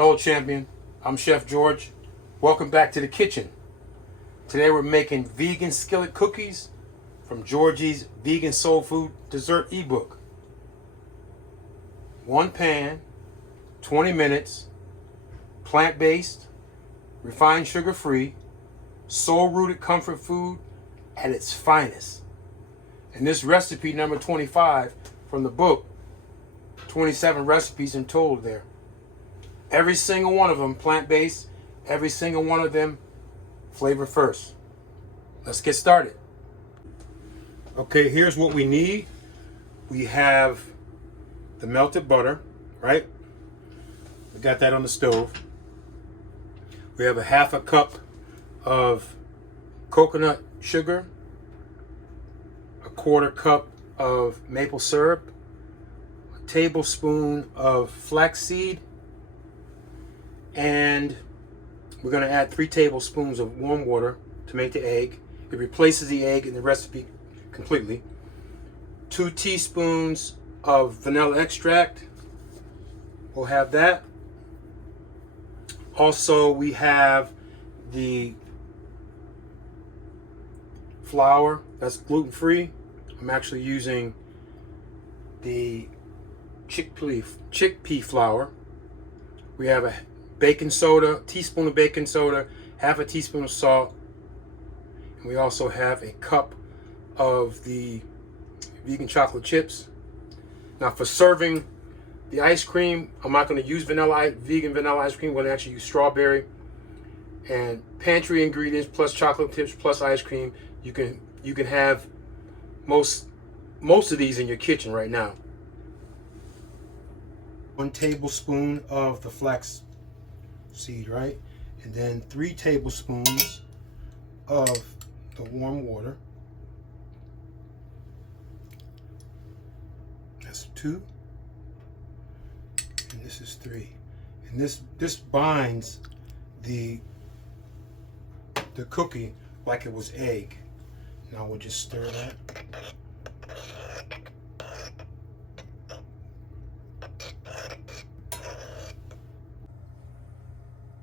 Hello champion, I'm Chef George. Welcome back to the kitchen. Today we're making vegan skillet cookies from Georgie's Vegan Soul Food Dessert ebook. One pan, 20 minutes, plant-based, refined sugar-free, soul-rooted comfort food at its finest. And this recipe number 25 from the book, 27 recipes in total there. Every single one of them plant-based, every single one of them flavor first. Let's get started. Okay, here's what we need. We have the melted butter, right? We got that on the stove. We have a half a cup of coconut sugar, a quarter cup of maple syrup, a tablespoon of flaxseed, and we're going to add 3 tablespoons of warm water to make the egg. It replaces the egg in the recipe completely. 2 teaspoons of vanilla extract. We'll have that. Also, we have the flour that's gluten-free. I'm actually using the chickpea flour. We have a baking soda, teaspoon of baking soda, half a teaspoon of salt, and we also have a cup of the vegan chocolate chips. Now for serving the ice cream, I'm not going to use vegan vanilla ice cream. I'm going to actually use strawberry. And pantry ingredients plus chocolate chips plus ice cream, you can have most of these in your kitchen right now. 1 tablespoon of the flax seed, right? And then 3 tablespoons of the warm water. That's 2. And this is 3. And this binds the cookie like it was egg. Now we'll just stir that.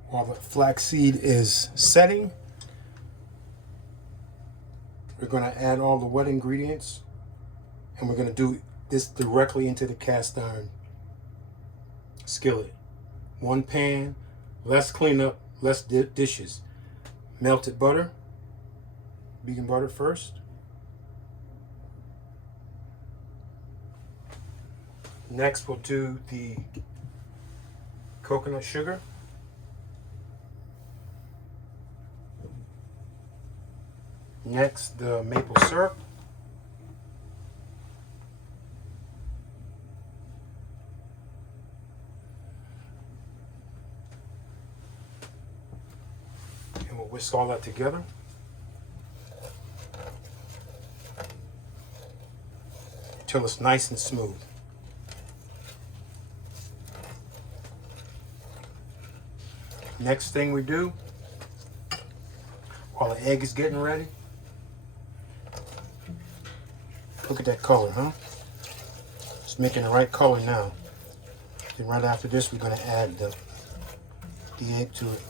While the flaxseed is setting, we're going to add all the wet ingredients, and we're going to do this directly into the cast iron skillet. 1 pan, less cleanup, less dishes. Melted butter, vegan butter first. Next we'll do the coconut sugar. Next, the maple syrup. And we'll whisk all that together. Until it's nice and smooth. Next thing we do, while the egg is getting ready, look at that color, huh? It's making the right color now. Then right after this, we're going to add the egg to it.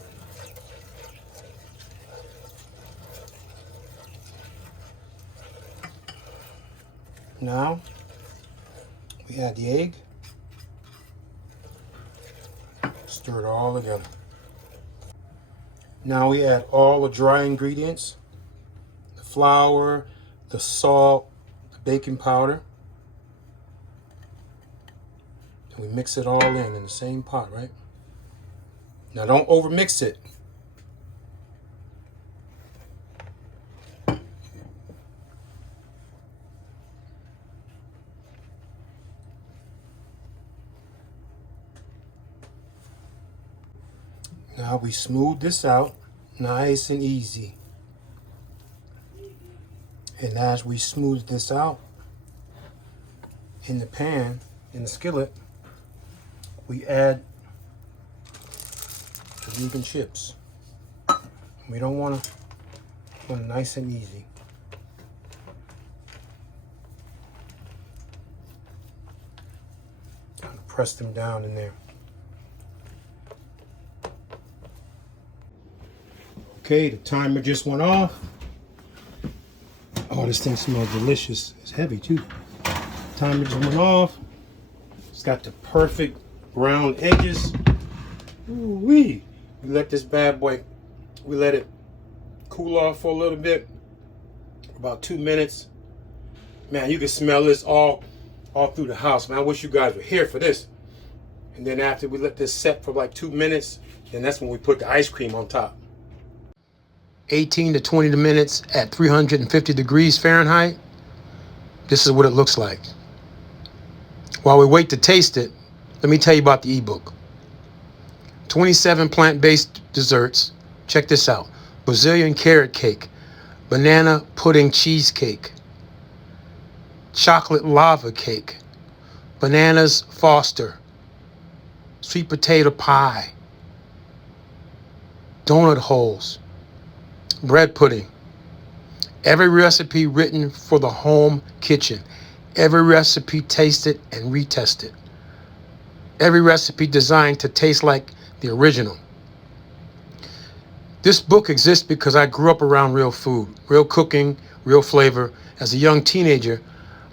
Now, we add the egg. Stir it all together. Now we add all the dry ingredients. The flour, the salt, baking powder, and we mix it all in the same pot, right? Now don't over mix it. Now we smooth this out nice and easy. And as we smooth this out in the pan, in the skillet, we add the vegan chips. We don't want to nice and easy. Kind of press them down in there. Okay, the timer just went off. Oh, this thing smells delicious. It's heavy too. Timer just went off. It's got the perfect brown edges. Ooh-wee. We let this bad boy, we let it cool off for a little bit. About 2 minutes. Man, you can smell this all through the house. Man, I wish you guys were here for this. And then after we let this set for like 2 minutes, then that's when we put the ice cream on top. 18 to 20 minutes at 350 degrees Fahrenheit. This is what it looks like. While we wait to taste it, let me tell you about the ebook. 27 plant-based desserts. Check this out. Brazilian carrot cake, banana pudding cheesecake, chocolate lava cake, bananas Foster, sweet potato pie, donut holes, bread pudding. Every recipe written for the home kitchen. Every recipe tasted and retested. Every recipe designed to taste like the original. This book exists because I grew up around real food, real cooking, real flavor. As a young teenager,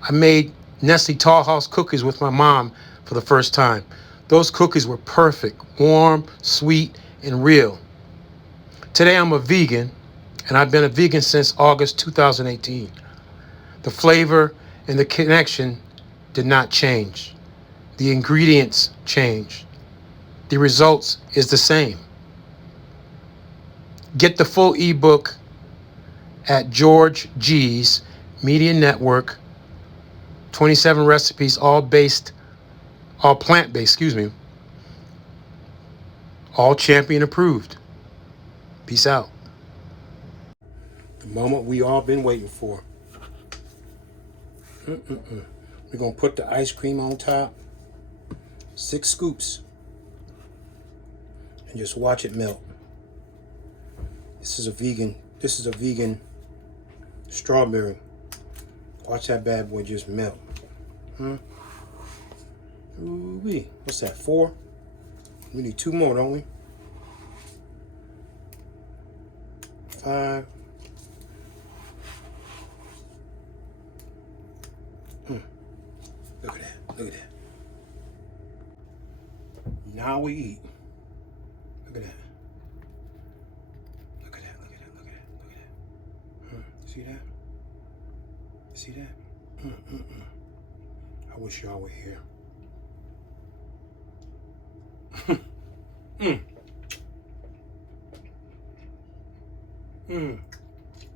I made Nestle Tall House cookies with my mom for the first time. Those cookies were perfect, warm, sweet, and real. Today I'm a vegan, and I've been a vegan since August 2018. The flavor and the connection did not change. The ingredients changed. The results is the same. Get the full ebook at George G's Media Network. 27 recipes, all plant-based, all champion approved. Peace out. The moment we all been waiting for. We're gonna put the ice cream on top. 6 scoops. And just watch it melt. This is a vegan strawberry. Watch that bad boy just melt. Ooh-wee. What's that, 4? We need 2 more, don't we? 5. Look at that. Look at that. Now we eat. Look at that. Look at that. Look at that. Look at that. Look at that. See that? See that? I wish y'all were here.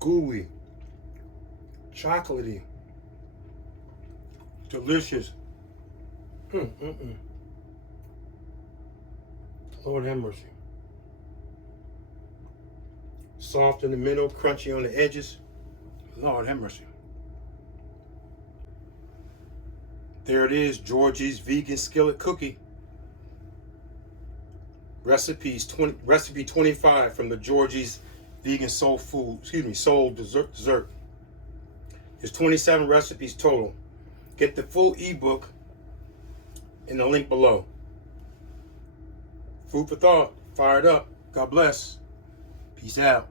Gooey. Chocolatey. Delicious. Lord have mercy. Soft in the middle, crunchy on the edges. Lord have mercy. There it is, Georgie's vegan skillet cookie. Recipe 25 from the Georgie's vegan soul dessert. There's 27 recipes total. Get the full ebook in the link below. Food for thought. Fired up. God bless. Peace out.